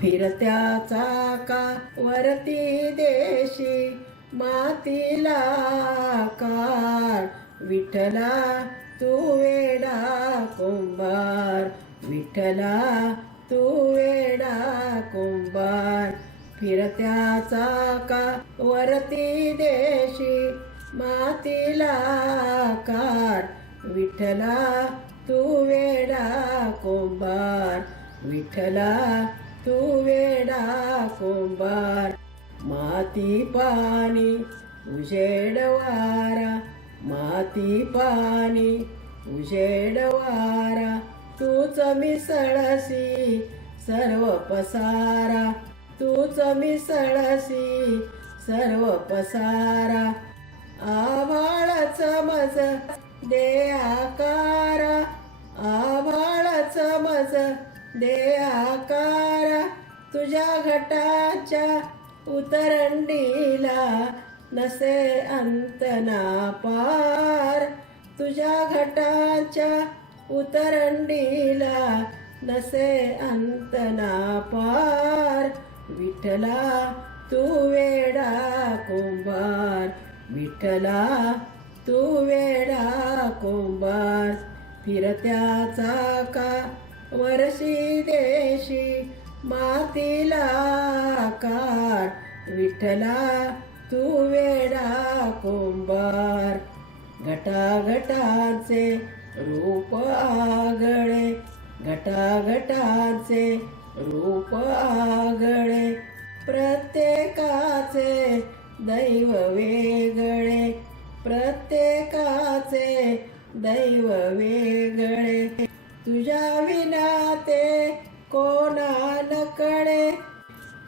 फिरत्या चाका वरती देशी मातीला काढ. विठ्ठला तू वेडा कुंभार, विठ्ठला तू वेडा कुंभार. फिरत्या चाका वरती देशी मातीला काढ. विठ्ठला तू वेडा कुंभार, विठ्ठला तू वेडा कुंभार. माती पाणी उजेड वारा, माती पाणी उजेड वारा. तूच मिसळसी सर्व पसारा, तूच मिसळसी सर्व पसारा. आभाळच मज दे आकारा, आभाळच मज दे आकारा. तुझ्या घटाच्या उतरंडीला नसे अंत ना पार, तुझ्या घटाच्या उतरंडीला नसे अंत ना पार. विठ्ठला तू वेडा कुंभार, विठ्ठला तू वेडा कुंभार. फिरत्या चाका वरशी देशी मातीला काढ. विठ्ठला तू वेडा कुंभार. घटाघटाचे रूप आगळे, घटाघटाचे रूप आगळे. प्रत्येकाचे दैव वेगळे, प्रत्येकाचे दैव वेगळे. तुझ्या विना ते कोणाल कळे,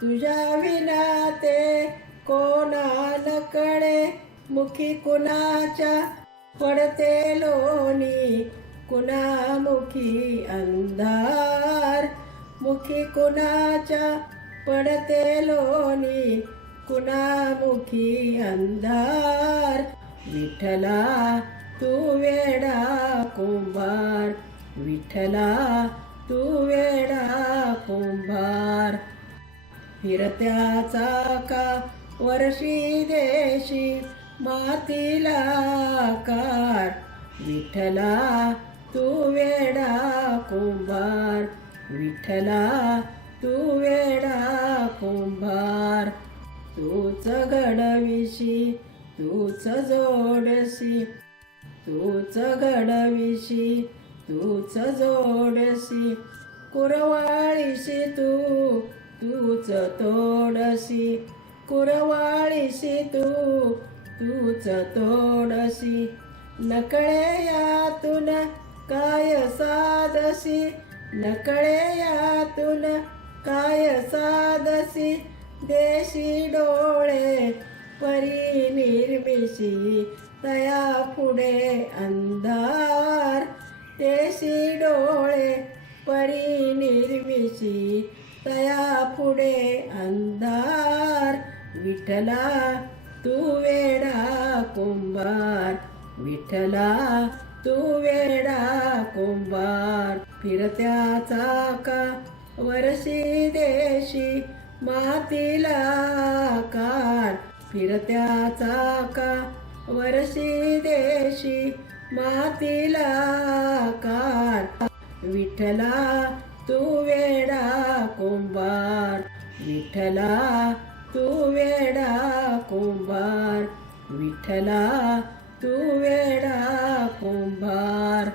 तुझ्या विना ते कोणाल कळे. मुखी कुणाच्या पडते लोणी, कुणामुखी अंधार. मुखी कुणाच्या पडते लोणी, कुणामुखी अंधार. विठ्ठला तू वेडा कुंभार, विठ्ठला तू वेडा कुंभार. फिरत्या चाका वरशी देशी मातीला काढ. विठ्ठला तू वेडा कुंभार, विठ्ठला तू वेडा कुंभार. तूच घडविशी तूच जोडसी, तूच घडविशी तूच जोडसी. कुरवाळीशी तू तूच तोडसी, कुरवाळीशी तू तूच तोडसी. नकळे यातून काय साधसी, नकळे यातून काय साधसी. देशी डोळे परी निर्मिशी तया पुढे अंधार. देशी डोळे परी निर्मिशी तया पुढे अंधार. विठ्ठला तू वेडा कुंभार, विठ्ठला तू वेडा कुंभार. फिरत्या चाका वरशी देशी मातीला काढ. फिरत्या चाका वरशी देशी मातीला काढ. विठ्ठला तू वेडा कुंभार, विठ्ठला तू वेडा कुंभार, विठ्ठला तू वेडा कुंभार.